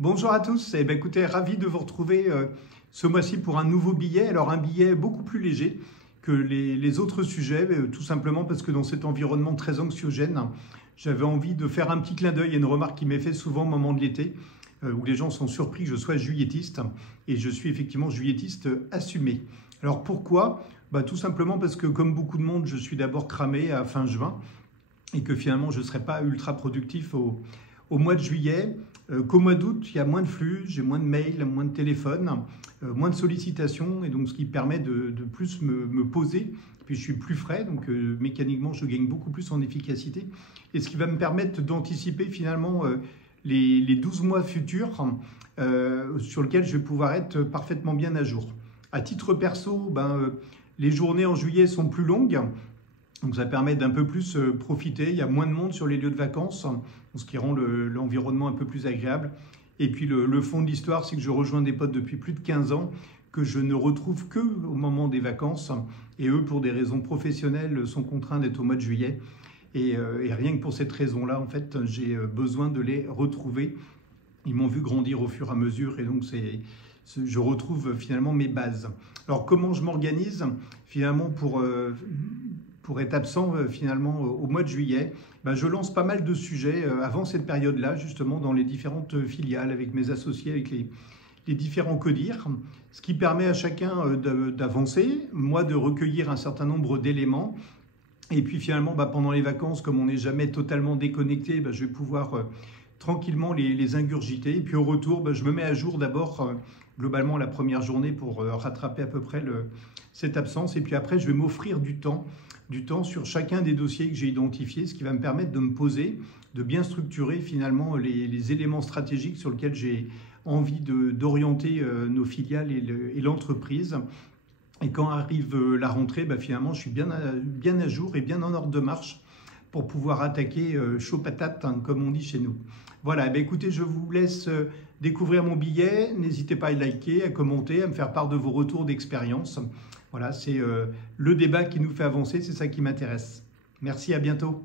Bonjour à tous, écoutez, ravi de vous retrouver ce mois-ci pour un nouveau billet. Alors un billet beaucoup plus léger que les autres sujets, tout simplement parce que dans cet environnement très anxiogène, j'avais envie de faire un petit clin d'œil à une remarque qui m'est faite souvent au moment de l'été, où les gens sont surpris que je sois juillettiste, et je suis effectivement juillettiste assumé. Alors pourquoi? Tout simplement parce que comme beaucoup de monde, je suis d'abord cramé à fin juin, et que finalement je ne serai pas ultra productif au mois de juillet, qu'au mois d'août, il y a moins de flux, j'ai moins de mails, moins de téléphones, moins de sollicitations, et donc ce qui permet de plus me poser. Puis je suis plus frais, donc mécaniquement je gagne beaucoup plus en efficacité, et ce qui va me permettre d'anticiper finalement les 12 mois futurs sur lesquels je vais pouvoir être parfaitement bien à jour. À titre perso, les journées en juillet sont plus longues. Donc ça permet d'un peu plus profiter, il y a moins de monde sur les lieux de vacances, ce qui rend l'environnement un peu plus agréable. Et puis le fond de l'histoire, c'est que je rejoins des potes depuis plus de 15 ans que je ne retrouve que au moment des vacances. Et eux, pour des raisons professionnelles, sont contraints d'être au mois de juillet. Et rien que pour cette raison-là, en fait, j'ai besoin de les retrouver. Ils m'ont vu grandir au fur et à mesure, et donc je retrouve finalement mes bases. Alors comment je m'organise finalement pour être absent finalement au mois de juillet? Je lance pas mal de sujets avant cette période-là, justement dans les différentes filiales, avec mes associés, avec les différents CODIR, ce qui permet à chacun d'avancer, moi de recueillir un certain nombre d'éléments. Et puis finalement, pendant les vacances, comme on n'est jamais totalement déconnecté, je vais pouvoir tranquillement les ingurgiter. Et puis au retour, je me mets à jour d'abord globalement la première journée pour rattraper à peu près cette absence. Et puis après, je vais m'offrir du temps sur chacun des dossiers que j'ai identifiés, ce qui va me permettre de me poser, de bien structurer finalement les éléments stratégiques sur lesquels j'ai envie d'orienter nos filiales et l'entreprise. Et quand arrive la rentrée, finalement, je suis bien à jour et bien en ordre de marche pour pouvoir attaquer chaud patate, comme on dit chez nous. Voilà, écoutez, je vous laisse découvrir mon billet. N'hésitez pas à liker, à commenter, à me faire part de vos retours d'expérience. Voilà, c'est le débat qui nous fait avancer, c'est ça qui m'intéresse. Merci, à bientôt.